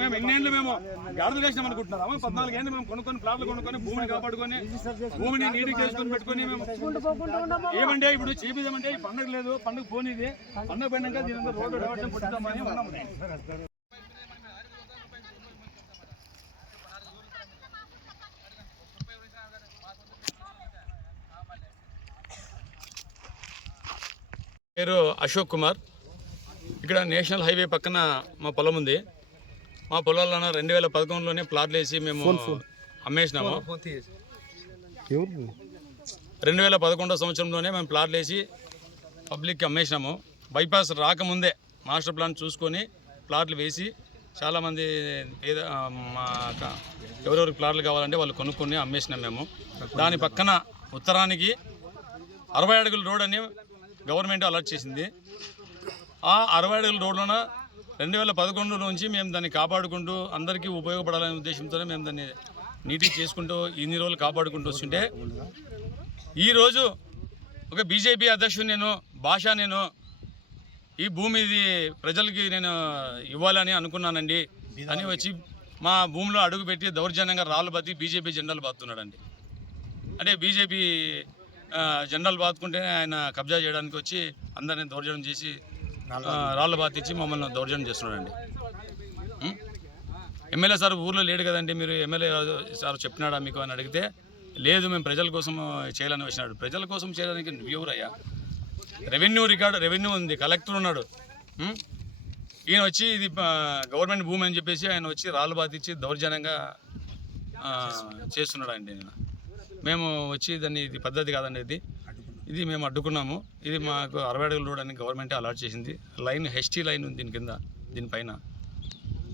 మేము ఎన్నేళ్ళు మేము గాడుదలు వేసినాం అనుకుంటున్నాము. 14 ఏళ్ళు మేము కొనుక్కొని ప్లాట్లు కొనుక్కొని భూమిని కాపాడుకొని భూమిని నీటికి చేసుకొని పెట్టుకొని మేము ఏమంటే ఇప్పుడు చేపిదామంటే ఈ పండుగ లేదు, పండుగ పోనీది, పండుగ పోయినాక దీని రోడ్డు డెవలప్మెంట్ పుట్టుతామని ఉన్నాము. పేరు అశోక్ కుమార్. ఇక్కడ నేషనల్ హైవే పక్కన మా పొలం ఉంది. మా పొలాలను 2011లోనే ప్లాట్లు వేసి మేము అమ్మేసినాము. 2011 సంవత్సరంలోనే మేము ప్లాట్లు వేసి పబ్లిక్కి అమ్మేసినాము. బైపాస్ రాకముందే మాస్టర్ ప్లాన్ చూసుకొని ప్లాట్లు వేసి చాలామంది ఎవరెవరికి ప్లాట్లు కావాలంటే వాళ్ళు కొనుక్కొని అమ్మేసినాం మేము. దాని పక్కన ఉత్తరానికి 60 అడుగుల రోడ్ అని గవర్నమెంట్ అలాట్ చేసింది. ఆ 60 అడుగుల రోడ్లోన 2011 నుంచి మేము దాన్ని కాపాడుకుంటూ అందరికీ ఉపయోగపడాలనే ఉద్దేశంతోనే మేము దాన్ని నీటికి చేసుకుంటూ ఇన్ని రోజులు కాపాడుకుంటూ వస్తుంటే ఈరోజు ఒక బీజేపీ అధ్యక్షుడు నేను ఈ భూమి ఇది ప్రజలకి నేను ఇవ్వాలని అనుకున్నానండి అని వచ్చి మా భూమిలో అడుగుపెట్టి దౌర్జన్యంగా రాళ్ళు బతి బీజేపీ జెండాలు బాతున్నాడండి. అంటే బీజేపీ జెండాలు బాతుకుంటే ఆయన కబ్జా చేయడానికి వచ్చి అందరినీ దౌర్జన్యం చేసి రాళ్ళ బాతిచ్చి మమ్మల్ని దౌర్జన్యం చేస్తున్నాడండి. ఎమ్మెల్యే సార్ ఊర్లో లేడు కదండి, మీరు ఎమ్మెల్యే సార్ చెప్పినాడా మీకు అని అడిగితే లేదు మేము ప్రజల కోసం చేయాలని వచ్చినాడు. ప్రజల కోసం చేయడానికి ఎవరయ్యా? రెవెన్యూ ఉంది, కలెక్టర్ ఉన్నాడు. ఈయన వచ్చి ఇది గవర్నమెంట్ భూమి అని చెప్పేసి ఆయన వచ్చి రాళ్ళు బాతిచ్చి దౌర్జన్యంగా చేస్తున్నాడు అండి. మేము వచ్చి దాన్ని ఇది పద్ధతి కాదండి, ఇది మేము అడ్డుకున్నాము. ఇది మాకు 60 అడుగుల రోడ్ అని గవర్నమెంటే అలాట్ చేసింది. లైన్ హెచ్టీ లైన్ ఉంది దీనిపైన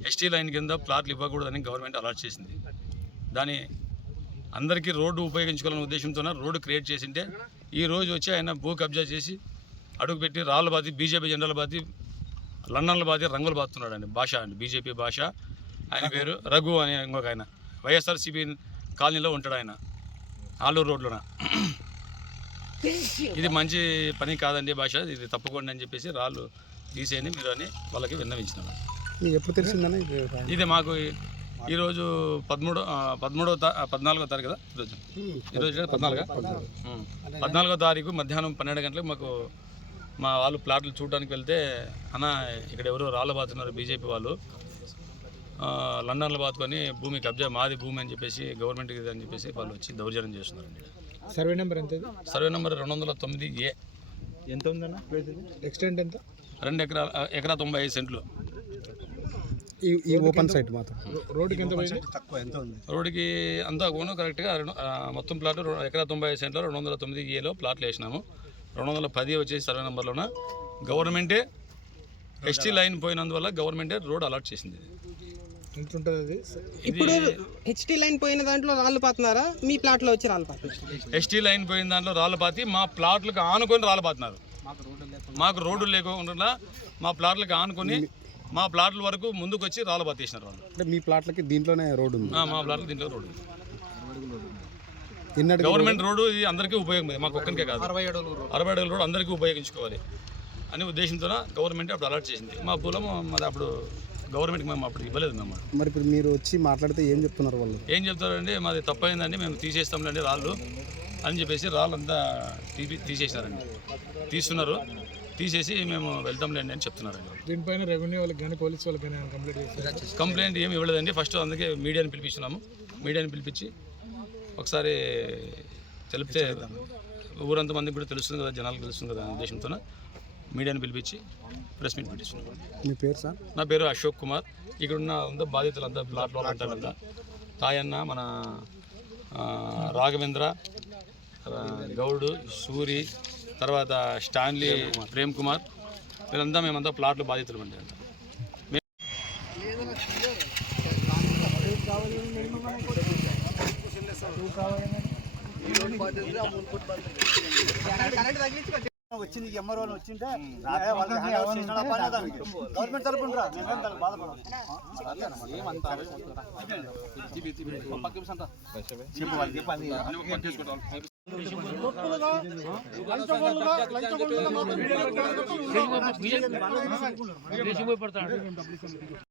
హెచ్టీ లైన్ కింద ప్లాట్లు ఇవ్వకూడదని గవర్నమెంట్ అలాట్ చేసింది. దాని అందరికీ రోడ్డు ఉపయోగించుకోవాలనే ఉద్దేశంతో రోడ్డు క్రియేట్ చేసింటే ఈ రోజు వచ్చి ఆయన భూ కబ్జా చేసి అడుగుపెట్టి రాళ్ళు బాతి బీజేపీ జెండాలు బాతి లండన్లు బాతి రంగులు బాతున్నాడు అండి. భాష అండి, బీజేపీ భాష. ఆయన పేరు రఘు అని ఇంకొక ఆయన వైఎస్ఆర్సీపీ కాలనీలో ఉంటాడు ఆయన, ఆలూరు రోడ్లోన. ఇది మంచి పని కాదండి భాష, ఇది తప్పకుండా అని చెప్పేసి రాళ్ళు తీసేయని మీరు అని వాళ్ళకి విన్నవించినాను. ఎప్పుడు తెలిసిందని ఇది మాకు ఈరోజు 14వ తారీఖు కదా, ఈరోజు 14వ తారీఖు మధ్యాహ్నం 12 గంటలకు మాకు మా వాళ్ళు ప్లాట్లు చూడడానికి వెళ్తే అన్న ఇక్కడ ఎవరో రాళ్ళు బాతున్నారు బీజేపీ వాళ్ళు, లండన్లో బాతుకొని భూమి కబ్జా మాది భూమి అని చెప్పేసి గవర్నమెంట్కి అని చెప్పేసి వాళ్ళు వచ్చి దౌర్జన్యం చేస్తున్నారండి. సర్వే నెంబర్ ఎంత? Survey number 209A. ఎంత ఉందన్న? ఎక్స్టెంట్ ఎంత? 2 ఎకరా 95 సెంట్లు. ఈ ఓపెన్ సైట్ మాత్రం రోడ్డుకి ఎంత తక్కువ ఎంత ఉంది? రోడ్డుకి అంతా కూడా కరెక్ట్గా మొత్తం ప్లాట్ 1 ఎకరా 95 సెంట్లో 209Aలో ప్లాట్లు వేసినాము. 210 వచ్చేసి సర్వే నెంబర్లోన గవర్నమెంటే హెచ్టీ లైన్ పోయినందువల్ల గవర్నమెంటే రోడ్ అలాట్ చేసింది. ఇప్పుడు హెచ్టీ లైన్ పోయిన దాంట్లో రాళ్ళు పాతున్నారా? మీ ప్లాట్లో వచ్చి రాళ్ళు పాతున్నారు? హెచ్టీ లైన్ పోయిన దాంట్లో రాళ్ళు పాతి మా ప్లాట్లకు ఆనుకొని రాళ్ళు పాతున్నారు. మాకు రోడ్డు లేకుండా మా ప్లాట్లకు ఆనుకొని మా ప్లాట్ల వరకు ముందుకు వచ్చి రాళ్ళు పాతేసినారు వాళ్ళు. అంటే మీ ప్లాట్లకి దీంట్లోనే రోడ్డు ఉంది? మా ప్లాట్లకి దీంట్లో రోడ్డు ఉంది. గవర్నమెంట్ రోడ్డు ఇది అందరికీ ఉపయోగం, మాకు ఒక్కరికే కాదు. 60 అడుగుల రోడ్డు అందరికీ ఉపయోగించుకోవాలి అనే ఉద్దేశంతో గవర్నమెంట్ అప్పుడు అలాట్ చేసింది. మా పొలం మరి అప్పుడు గవర్నమెంట్కి మేము అప్పుడు ఇవ్వలేదు. మేము మరి ఇప్పుడు మీరు వచ్చి మాట్లాడితే ఏం చెప్తున్నారు వాళ్ళు? ఏం చెప్తారండి, మాది తప్పైందండి, మేము తీసేస్తాంలేండి రాళ్ళు అని చెప్పేసి రాళ్ళు అంతా తీసేసినారండి. తీస్తున్నారు, తీసేసి మేము వెళ్తాంలేండి అని చెప్తున్నారండి. దీనిపైన రెవెన్యూ వాళ్ళకి కానీ పోలీసు వాళ్ళకి కానీ కంప్లైంట్ ఏమి ఇవ్వలేదండి. ఫస్ట్ అందుకే మీడియాని పిలిపిస్తున్నాము. మీడియాని పిలిపించి ఒకసారి తెలిపితే ఊరంత మందికి కూడా తెలుస్తుంది కదా, జనాలకు తెలుస్తుంది కదా అనే ఉద్దేశంతో మీడియాని పిలిపించి ప్రెస్ మీట్ పెట్టిస్తున్నాం. మీ పేరు సార్? నా పేరు అశోక్ కుమార్. ఇక్కడున్న బాధితులంతా ప్లాట్లో ఉంటారు కదా, తాయన్న, మన రాఘవేంద్ర, గౌడు, సూరి, తర్వాత స్టాన్లీ, ప్రేమ్ కుమార్, వీళ్ళంతా మేమంతా ప్లాట్లు బాధితులు అండి. వచ్చింది ఎంఆర్ఓ వచ్చింటే గవర్నమెంట్ తరపున బాధపడదు.